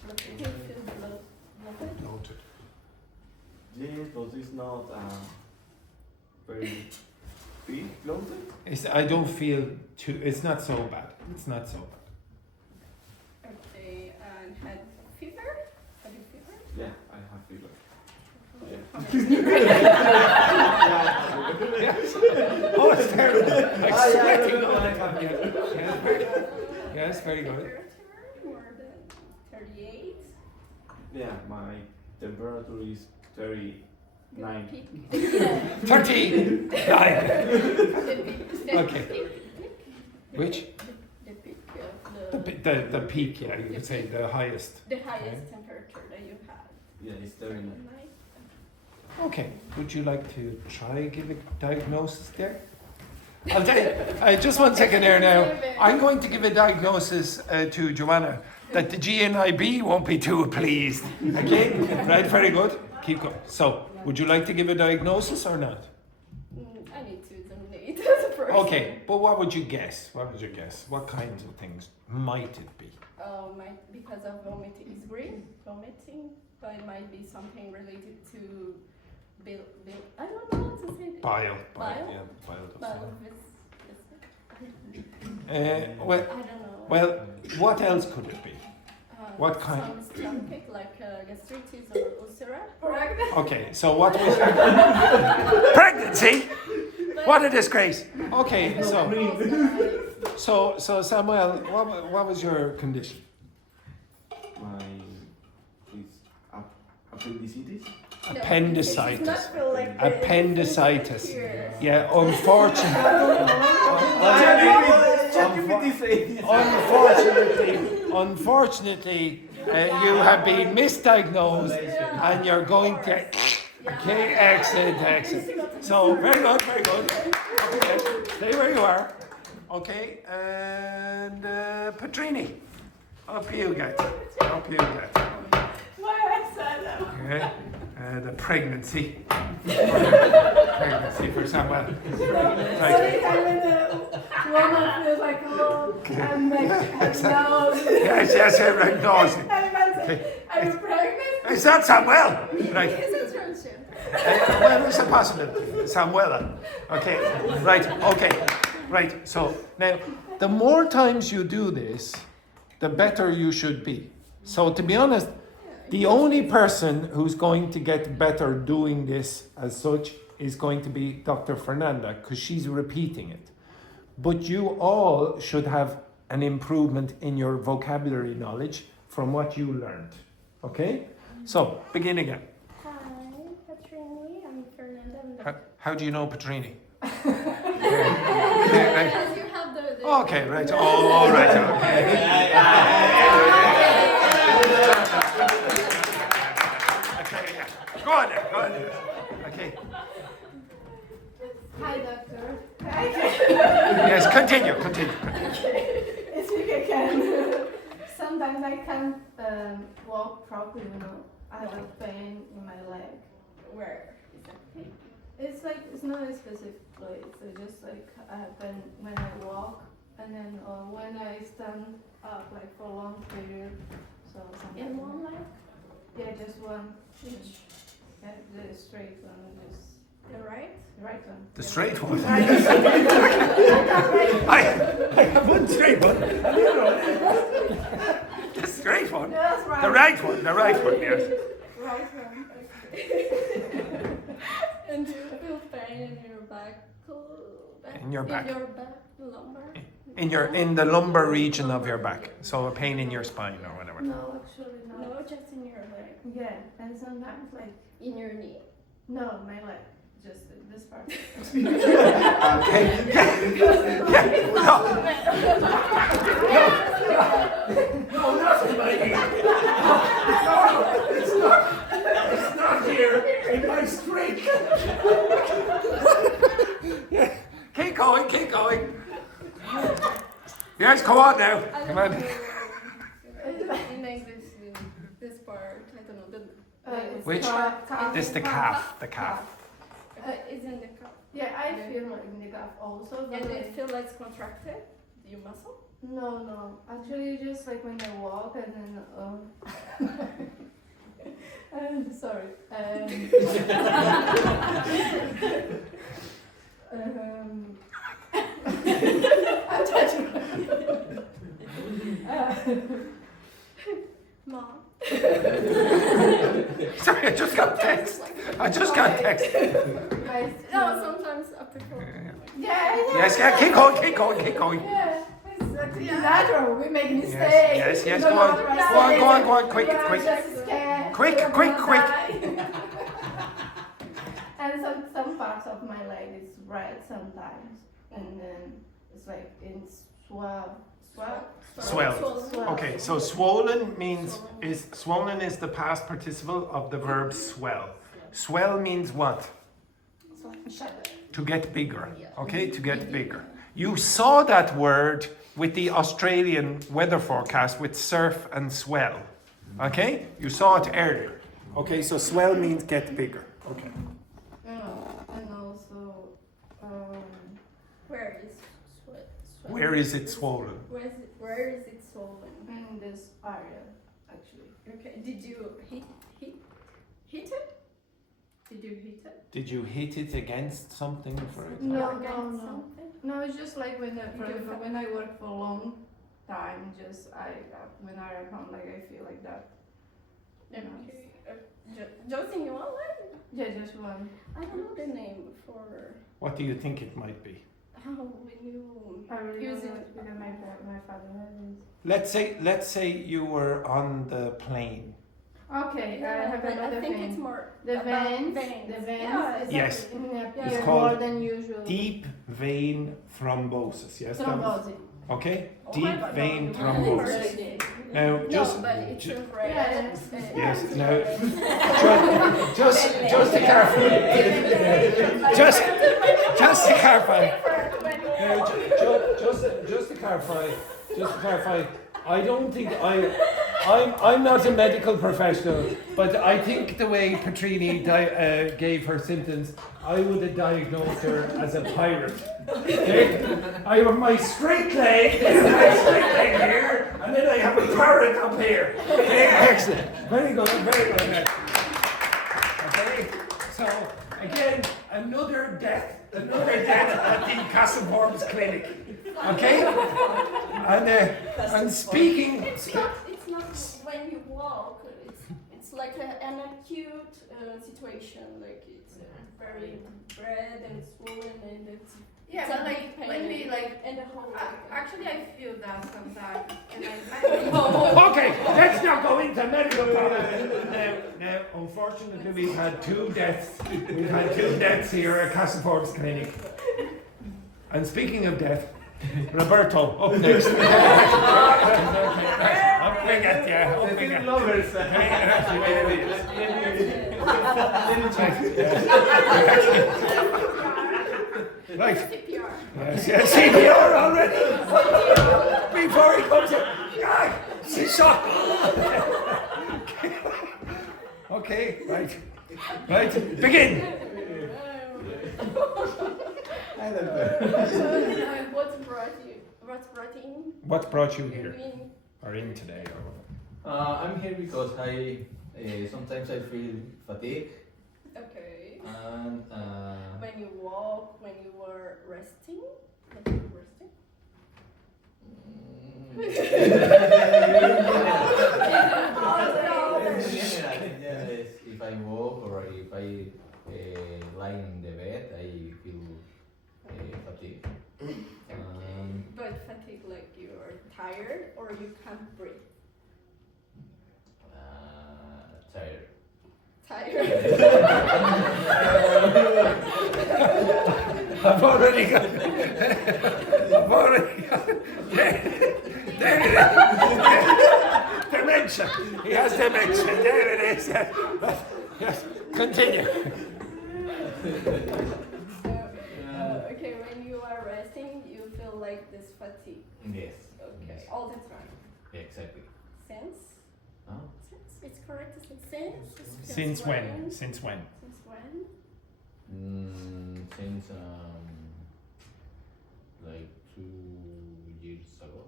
Do you feel bloated? Bloated. Yes, but it's not very big bloated. I don't feel too, it's not so bad. It's not so bad. Okay, and had fever? Had you fever? Yeah, I have fever. Oh, it's terrible. Like Oh, yeah, sweating yeah, all the yeah. time. Yes, very good. Temperature more than 38. Yeah, my temperature is 39. Peak. Yeah. 13! Nine. The peak. Okay. Which? The peak of The peak, yeah, you could say the highest. the highest temperature that you had. Yeah, it's 39. Okay, would you like to try give a diagnosis there? I'll tell you, just 1 second there now. I'm going to give a diagnosis to Joanna that the GNIB won't be too pleased. Okay? Right, very good. Keep going. So, would you like to give a diagnosis or not? I need to examine it as a person. Okay, but what would you guess? What kinds of things might it be? Because of vomiting is vomiting, but it might be something related to I don't know how to say it. Bile. Bile? Yeah, bile. Well, Well, I don't know. well, what else could it be? What kind? Some stomach, like gastritis or ulcer. Okay, so what was pregnancy? What a disgrace. Okay, so Samuel, what was your condition? My is appendicitis. Appendicitis. It does not feel like the- Appendicitis. here. Yeah, unfortunately. Unfortunately, you have been misdiagnosed and you're going to. Okay, excellent. So, very good. Okay, stay where you are. Okay, and Patrine, up you get. Why I said that? Okay, the pregnancy. Pregnancy for someone. Right. Anytime when the woman feels like, oh, I'm like, no. Yes, right, no. I'm pregnant. It's not Samuel. Right. It's a transcript. Well, it's a possibility. Samuela. Okay. Right. So now, the more times you do this, the better you should be. So to be honest, the only person who's going to get better doing this as such is going to be Dr. Fernanda, because she's repeating it. But you all should have an improvement in your vocabulary knowledge from what you learned. Okay? So, begin again. Hi, Patrine. I'm Fernanda. How do you know Patrine? Because you have the Okay, right. Oh, all right. Okay. Okay, yeah. Go on there. Okay. Hi, doctor. Yes, continue. It's like I can. Sometimes I can't walk properly, I have a pain in my leg. Where exactly? It's like, it's not a specific place. It's just like I have pain when I walk and then when I stand up like for a long period. So sometimes. In one leg? Yeah, just one. Which? Yeah, the straight one, just. The right? The right one. The straight one. I have one straight one. The straight one. That's right. The right one, yes. Right one. Okay. And do you feel pain in your back? In your back. In your back, lumbar? In the lumbar region of your back. So a pain in your spine or whatever. No, actually no. No, just in your leg. Yeah, and sometimes like in your knee. No, my leg. Just this part. Okay. No, not in my ear. No, it's not here. In my streak. Keep going. Yes, go on now. Come on. In English, this part, I don't know. Which? This the calf. The calf. It's in the calf. Yeah, I feel like in the calf also. And it feels like contracted? Your muscle? No. Actually, just like when I walk and then I'm sorry. I'm touching. Mom. Sorry, I just got text. No, sometimes after Yeah. Yes, keep going. Yeah, it's natural. We make mistakes. Yes, go on, quick. Quick. And some parts of my leg is red sometimes, and then it's like in swell. Okay, so swollen is the past participle of the verb swell. Swell means what? To get bigger. Okay, to get bigger. You saw that word with the Australian weather forecast with surf and swell. Okay, you saw it earlier. Okay, so swell means get bigger. Okay. And also, where is Where is it swollen? Where is it swollen? In this area, actually. Okay. Did you hit it? Did you hit it? Did you hit it against something, for example? No. No, it's just like when I work for a long time, just when I am home, like I feel like that. Okay. Just in one leg? Yeah, just one. I don't know the name for. What do you think it might be? How when you use it? Because my father has it. Let's say you were on the plane Okay, I have but another I think thing. it's more The about veins, veins. the veins Yeah, exactly. Yes. appear It's more called than usual. deep vein thrombosis. Yes, that was- Thrombosis. Okay, Oh my deep God, vein no, thrombosis. Now, just no, but it's ju- red. yes, now, just to clarify, just to clarify. Now, just to clarify, I don't think I'm not a medical professional, but I think the way Patrine gave her symptoms, I would have diagnosed her as a pirate. Okay? I have my straight leg here, and then I have a parrot up here. Okay, excellent. Very good, very good. Okay, so again, another death at the Castleforms clinic. Okay, and speaking. It's not when you walk. It's like an acute situation. Like it's very red and swollen, and it's Yeah, it's a but big like pain when we like, and the whole. actually I feel that sometimes, and I Okay, let's not go into medical problems. Now, unfortunately, we've had two deaths. We've had two deaths here at Castlefords Clinic. And speaking of death, Roberto, up next. Up we get, yeah, up we get. Right. Yes, CPR already. Before he comes in. Ah, she's shot. Okay, right. Right, begin. What brought you here? Or in today? Or I'm here because I sometimes I feel fatigue Okay. and When you walk, when you were resting, when you were resting. Yes, if I walk or if I lie in the bed, I feel fatigue. But fatigue, like you are tired or you can't breathe. Tired. Tired. I've already got. There it is. Dementia. He has dementia. There it is. Yes. Continue. Okay, when you are resting, you feel like this fatigue. Yes. Okay, Yes. all the time. Exactly. Since? Huh? Since? It's correct to say since? Since when? Since when? Since when? Since like 2 years ago.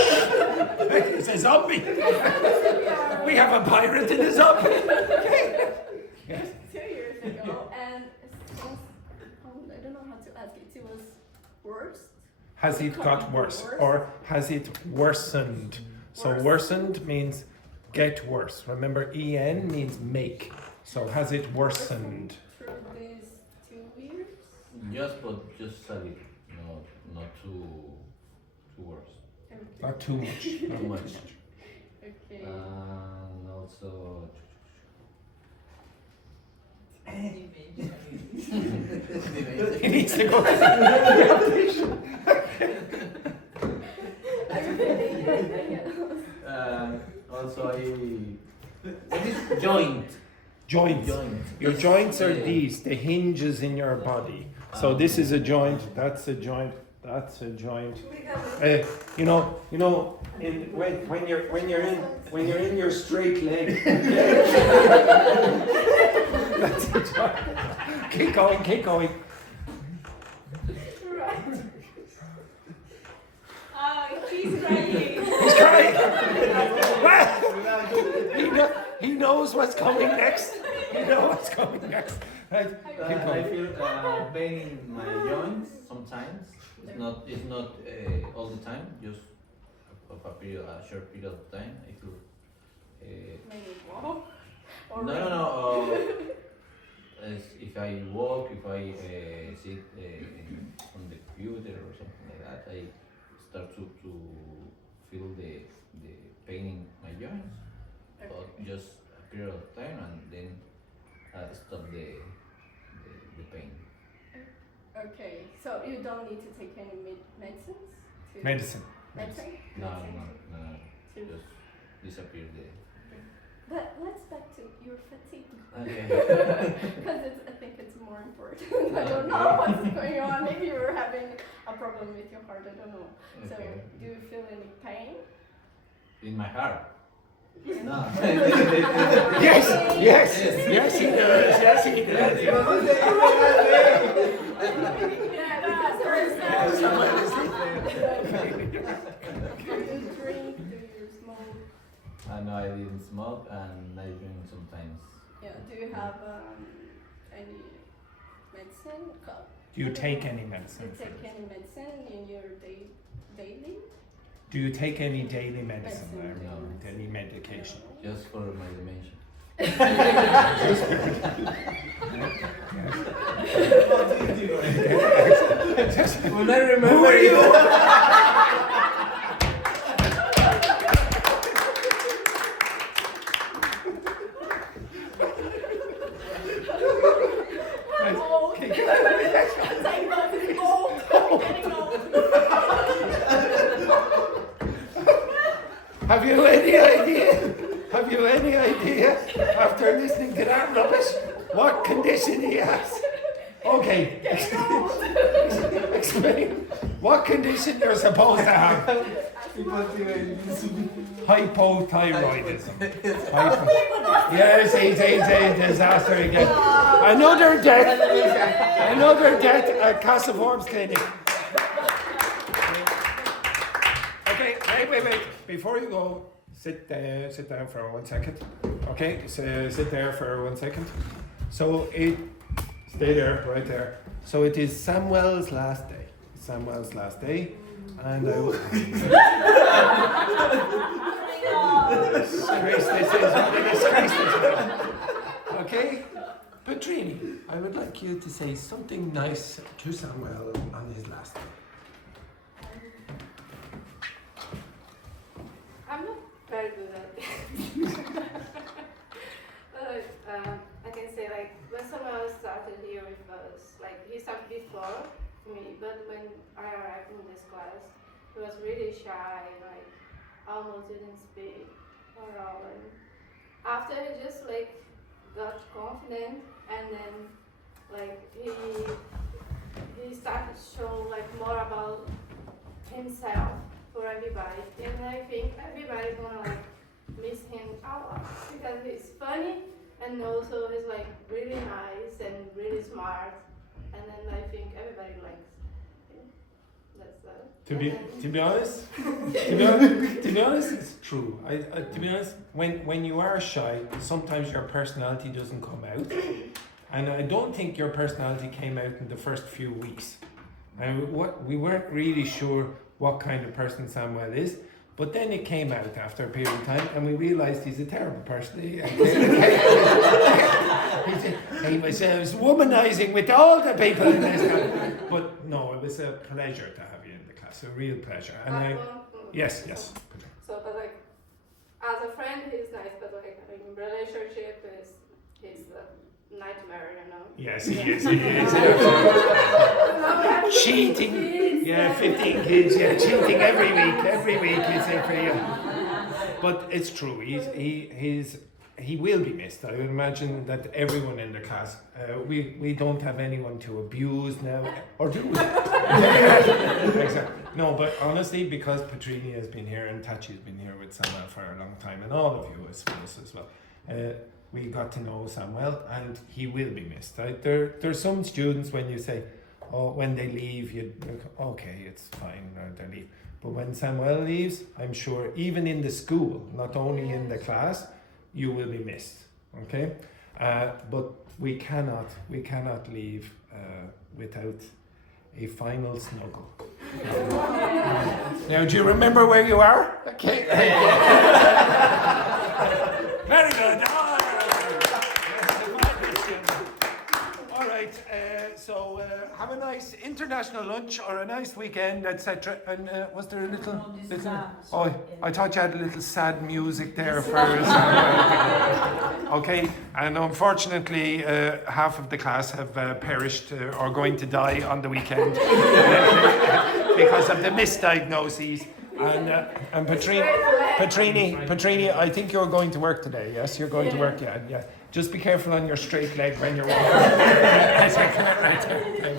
It's a zombie. We have a pirate in a zombie. Yes. 2 years ago, and since, I don't know how to ask it, it was worse? Has it got worse or has it worsened? So worsened means get worse. Remember, EN means make. So has it worsened? Through these 2 years? Just a little, not too worse. Okay. Not too much. Too much. Okay. And also. He needs to go. Also, what is joint? Joints. Your joints are these, the hinges in your body. So this is a joint, that's a joint, that's a joint. When you're in your straight leg. That's a joint. Keep going. He's crying. He's crying. Well, he knows what's coming next. He knows what's coming next. Right. I feel pain in my joints sometimes. It's not all the time. Just a short period of time. I feel. When you walk? Or No. If I walk, if I sit on the computer or something like that, I start to feel the pain in my joints, but just a period of time, and then stop the pain. Okay, so you don't need to take any medicines? Medicine. Medicine? No, just disappear But let's back to your fatigue. Okay. Because I think it's more important. I don't know what's going on. Maybe you're having a problem with your heart. I don't know. So, Okay. do you feel any pain? In my heart. No. Yes, yes, yes, he does. Yes, he does. Yeah, that's Do you drink? Do you smoke? No, I didn't smoke, and I drink sometimes. Yeah. Do you have any medicine? Do you take any Do you medicine? take any medicine in your daily? Do you take any daily medicine or No. any medication? Just for my dementia. When I remember Who are you? I'm old. Getting old. Getting old. Have you any idea? Have you any idea, after listening to that rubbish, what condition he has? Okay. Explain. What condition you're supposed to have? Hypothyroidism. Yes, he's a disaster again. Another death at Casa Forbes Clinic. Okay, wait. Before you go, sit down for 1 second. Okay, so sit there for 1 second. So stay there, right there. So it is Samuel's last day. And I will. Disgrace, this is what a disgrace this is. Okay? Patrine, I would like you to say something nice to Samuel on his last day. I'm not very good at it. But I can say, like, when someone started here with us, like, he started before me, but when I arrived in this class, he was really shy, like, almost didn't speak or all. And after he just, like, got confident, and then, like, he started to show, like, more about himself for everybody, and I think everybody's gonna like miss him a lot because he's funny and also he's like really nice and really smart, and then I think everybody likes him. That's To be honest, it's true. To be honest, when you are shy, sometimes your personality doesn't come out, and I don't think your personality came out in the first few weeks. And we weren't really sure what kind of person Samuel is, but then it came out after a period of time, and we realised he's a terrible person. He was womanising with all the people in this class. But no, it was a pleasure to have you in the class, a real pleasure. And yes. So, but like, as a friend, he's nice, but like in relationship, he's a nightmare, you know. Yes, he is. Cheating. Yeah, 15 kids. Yeah, cheating every week. It's every year. But it's true. He will be missed. I would imagine that everyone in the class. We don't have anyone to abuse now, or do we? Exactly. No, but honestly, because Patrine has been here and Tachi's been here with Samuel for a long time, and all of you, I suppose, as well. We got to know Samuel, and he will be missed. Right? There's some students when you say, oh, when they leave, okay, it's fine, they leave. But when Samuel leaves, I'm sure even in the school, not only in the class, you will be missed. Okay, but we cannot leave without a final snuggle. Now, do you remember where you are? Okay. Very good. All right. So have have a nice international lunch or a nice weekend, etc. And was there a little? Oh, I thought you had a little sad music there for us. Okay, and unfortunately, half of the class have perished or are going to die on the weekend because of the misdiagnoses. And Patrine, I think you're going to work today. Yes, you're going to work. Yeah. Just be careful on your straight leg when you're walking. Right there.